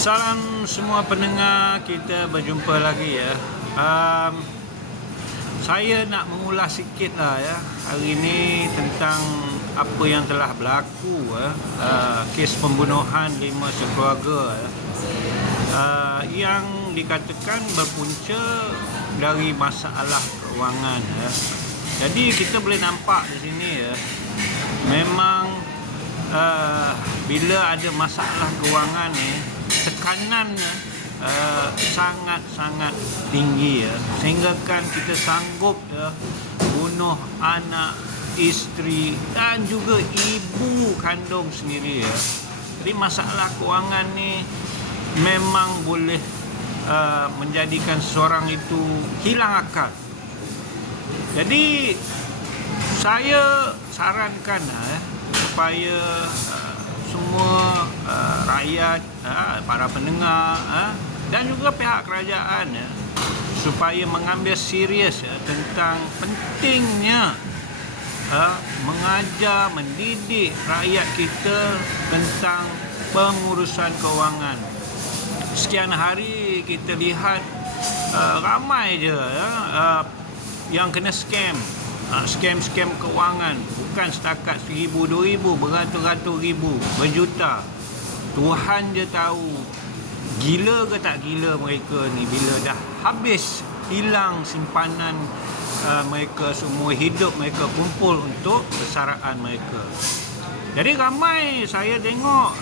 Salam semua pendengar, kita berjumpa lagi ya. Saya nak mengulas sikit lah ya hari ini tentang apa yang telah berlaku kes pembunuhan 5 sekeluarga yang dikatakan berpunca dari masalah kewangan ya. Jadi kita boleh nampak di sini ya, memang bila ada masalah kewangan ni, tekanannya sangat-sangat tinggi ya, sehingga kan kita sanggup ya bunuh anak, isteri dan juga ibu kandung sendiri ya. Jadi masalah kewangan ni memang boleh menjadikan seseorang itu hilang akal. Jadi saya sarankan supaya semua rakyat, para pendengar dan juga pihak kerajaan supaya mengambil serius tentang pentingnya mengajar, mendidik rakyat kita tentang pengurusan kewangan. Sekian hari kita lihat ramai je yang kena scam kewangan, bukan setakat 1,000, 2,000, beratus-ratus ribu, berjuta. Tuhan je tahu gila ke tak gila mereka ni bila dah habis hilang simpanan mereka, semua hidup mereka kumpul untuk persaraan mereka. Jadi ramai saya tengok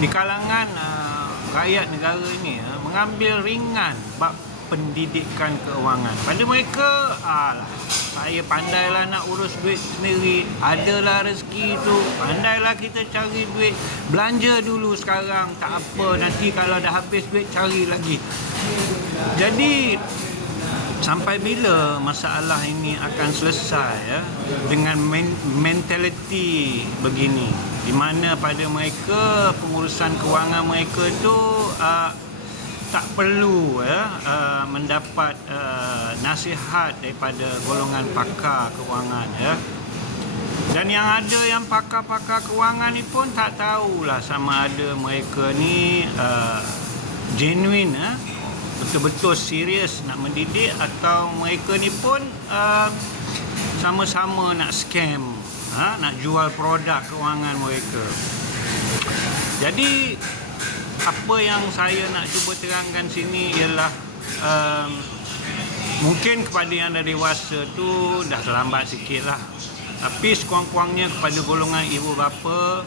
di kalangan rakyat negara ini mengambil ringan bab pendidikan kewangan. Pada mereka, saya pandailah nak urus duit sendiri, adalah rezeki tu, pandailah kita cari duit, belanja dulu sekarang, tak apa, nanti kalau dah habis duit cari lagi. Jadi sampai bila masalah ini akan selesai ya, dengan mentaliti begini, di mana pada mereka pengurusan kewangan mereka tu tak perlu mendapat nasihat daripada golongan pakar kewangan ya. Dan yang ada yang pakar-pakar kewangan ni pun tak tahulah sama ada mereka ni genuine betul-betul serius nak mendidik, atau mereka ni pun sama-sama nak scam, nak jual produk kewangan mereka. Jadi apa yang saya nak cuba terangkan sini ialah mungkin kepada yang dah dewasa tu dah terlambat sikit lah, tapi sekurang-kurangnya kepada golongan ibu bapa,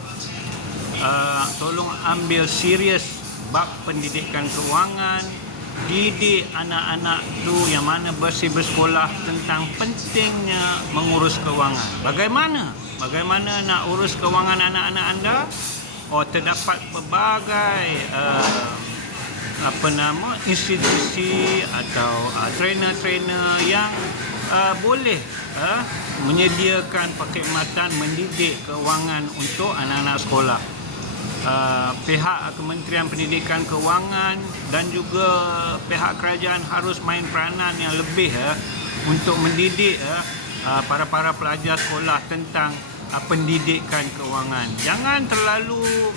tolong ambil serius bab pendidikan kewangan, didik anak-anak tu yang mana bersekolah tentang pentingnya mengurus kewangan. Bagaimana nak urus kewangan anak-anak anda? Terdapat pelbagai institusi atau trainer-trainer yang boleh menyediakan perkhidmatan mendidik kewangan untuk anak-anak sekolah. Pihak Kementerian Pendidikan Kewangan dan juga pihak kerajaan harus main peranan yang lebih untuk mendidik para pelajar sekolah tentang pendidikan kewangan. Jangan terlalu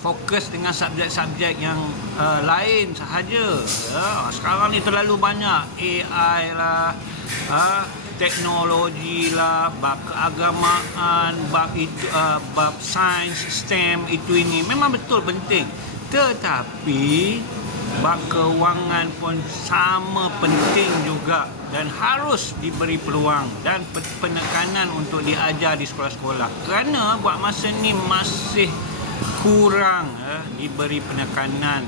fokus dengan subjek-subjek yang lain sahaja. Sekarang ni terlalu banyak AI lah, teknologi lah, bab keagamaan, bab sains, STEM, itu ini memang betul penting. Tetapi bab kewangan pun sama penting juga dan harus diberi peluang dan penekanan untuk diajar di sekolah-sekolah, kerana buat masa ni masih kurang diberi penekanan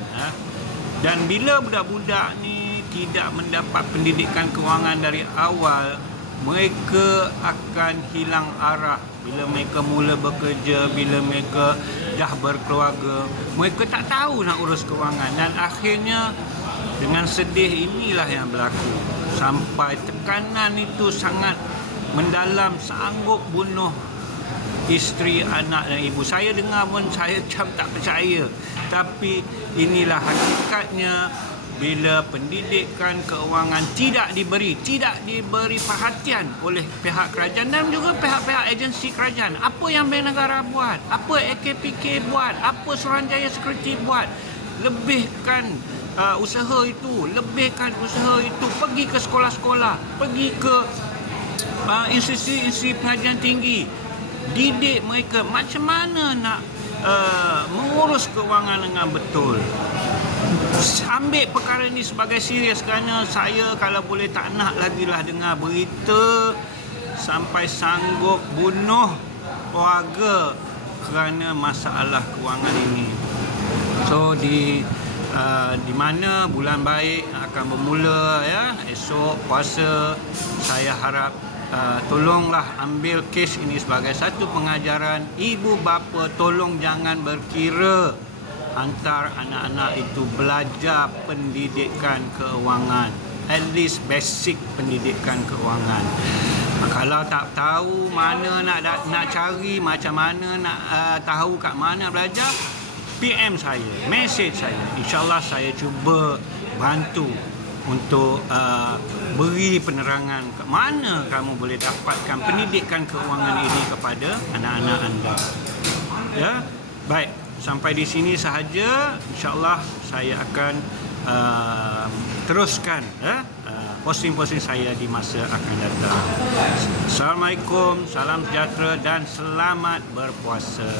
dan bila budak-budak ni tidak mendapat pendidikan kewangan dari awal, mereka akan hilang arah. Bila mereka mula bekerja, bila mereka dah berkeluarga, mereka tak tahu nak urus kewangan, dan akhirnya dengan sedih inilah yang berlaku, sampai tekanan itu sangat mendalam, sanggup bunuh isteri, anak dan ibu. Saya dengar pun saya macam tak percaya, tapi inilah hakikatnya bila pendidikan keuangan tidak diberi perhatian oleh pihak kerajaan dan juga pihak-pihak agensi kerajaan. Apa yang Bank Negara buat? Apa AKPK buat? Apa Suruhanjaya Security buat? Lebihkan usaha itu, pergi ke sekolah-sekolah, pergi ke institusi pengajian tinggi, didik mereka macam mana nak mengurus keuangan dengan betul. Ambil perkara ini sebagai serius kerana saya kalau boleh tak nak lagi lah dengar berita sampai sanggup bunuh keluarga kerana masalah kewangan ini. So di mana bulan baik akan bermula ya, esok puasa, saya harap tolonglah ambil kes ini sebagai satu pengajaran. Ibu bapa tolong jangan berkira, hantar anak-anak itu belajar pendidikan keuangan, at least basic pendidikan keuangan. Kalau tak tahu mana nak cari, macam mana nak tahu kat mana belajar, PM saya, message saya. InsyaAllah saya cuba bantu untuk beri penerangan ke mana kamu boleh dapatkan pendidikan keuangan ini kepada anak-anak anda. Ya, baik. Sampai di sini sahaja. InsyaAllah saya akan teruskan posting-posting saya di masa akan datang. Assalamualaikum, salam sejahtera dan selamat berpuasa.